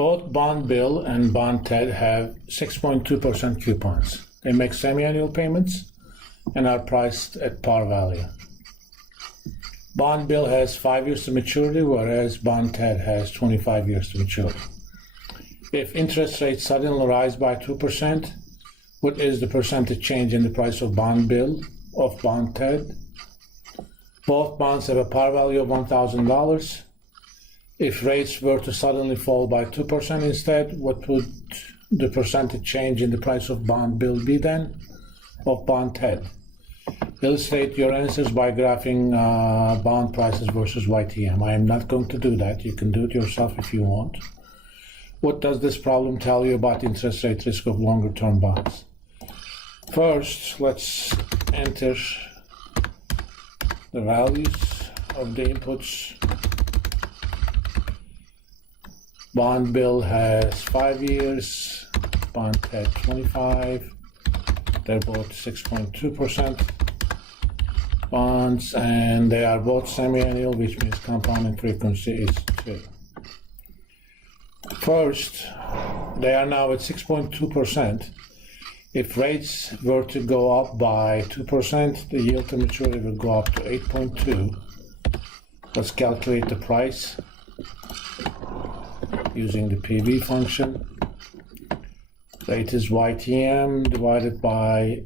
Both bond bill and bond TED have 6.2% coupons. They make semi-annual payments and are priced at par value. Bond bill has 5 years to maturity, whereas bond TED has 25 years to maturity. If interest rates suddenly rise by 2%, what is the percentage change in the price of bond bill of bond TED? Both bonds have a par value of $1,000. If rates were to suddenly fall by 2% instead, what would the percentage change in the price of bond bill be then, of bond TED? Illustrate your answers by graphing bond prices versus YTM. I am not going to do that. You can do it yourself if you want. What does this problem tell you about interest rate risk of longer-term bonds? First, let's enter the values of the inputs. Bond bill has 5 years, bond TED 25. They're both 6.2% bonds, and they are both semi-annual, which means compounding frequency is 2. First, they are now at 6.2%. If rates were to go up by 2%, the yield to maturity would go up to 8.2. Let's calculate the price using the PV function. Rate is YTM divided by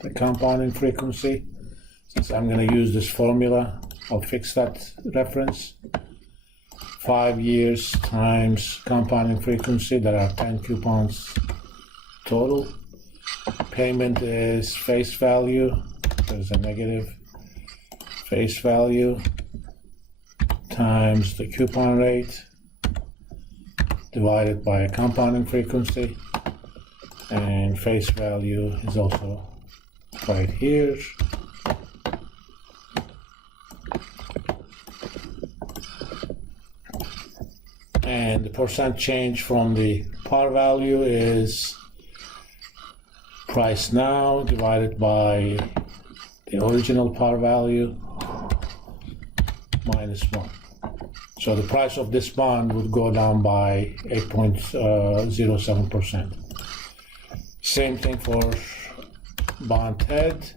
the compounding frequency. Since I'm going to use this formula, I'll fix that reference. 5 years times compounding frequency, there are 10 coupons total. Payment is face value, there's a negative, face value times the coupon rate divided by a compounding frequency, and face value is also right here. And the percent change from the par value is price now divided by the original par value minus 1. So the price of this bond would go down by 8.07%. Same thing for bond TED.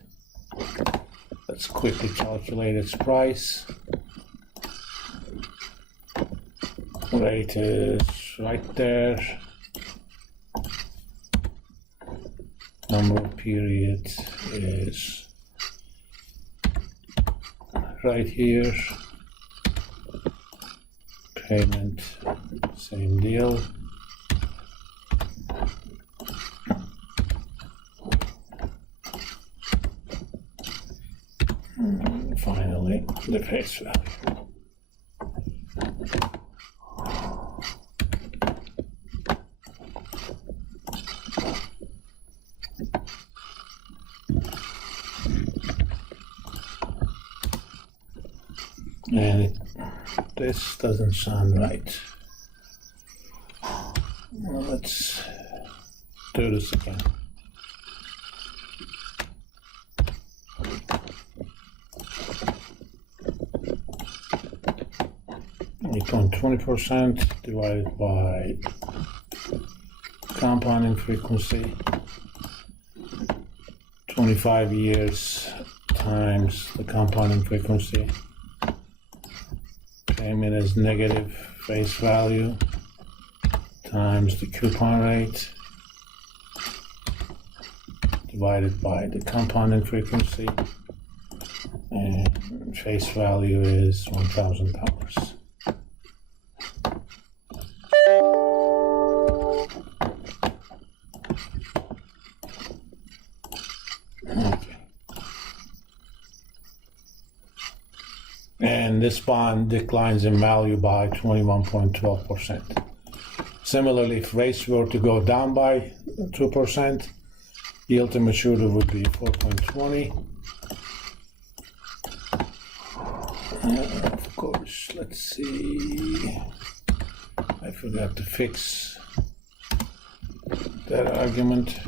Let's quickly calculate its price. Rate is right there. Number of periods is right here. Payment, same deal. And finally, the face value. And this doesn't sound right. Well, let's do this again. 8.20% divided by compounding frequency, 25 years times the compounding frequency. Payment is negative face value times the coupon rate divided by the compounding frequency, and face value is $1,000. Okay. And this bond declines in value by 21.12%. Similarly, if rates were to go down by 2%, yield to maturity would be 4.20. Of course, let's see. I forgot to fix that argument.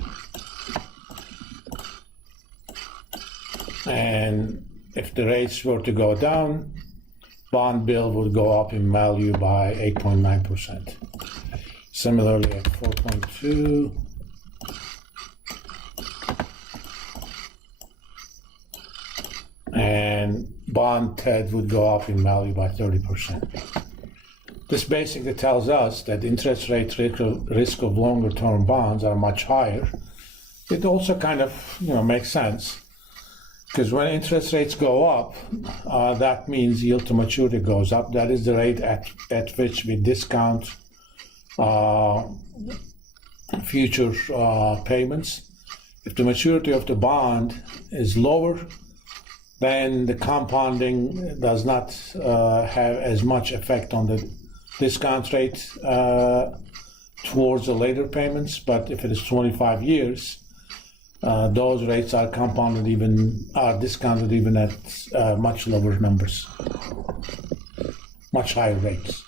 And if the rates were to go down, bond bill would go up in value by 8.9%. Similarly, at 4.2, and bond TED would go up in value by 30%. This basically tells us that interest rate risk of longer term bonds are much higher. It also kind of makes sense, because when interest rates go up, that means yield to maturity goes up. That is the rate at which we discount future payments. If the maturity of the bond is lower, then the compounding does not have as much effect on the discount rate towards the later payments. But if it is 25 years, those rates are discounted even at much lower numbers, much higher rates.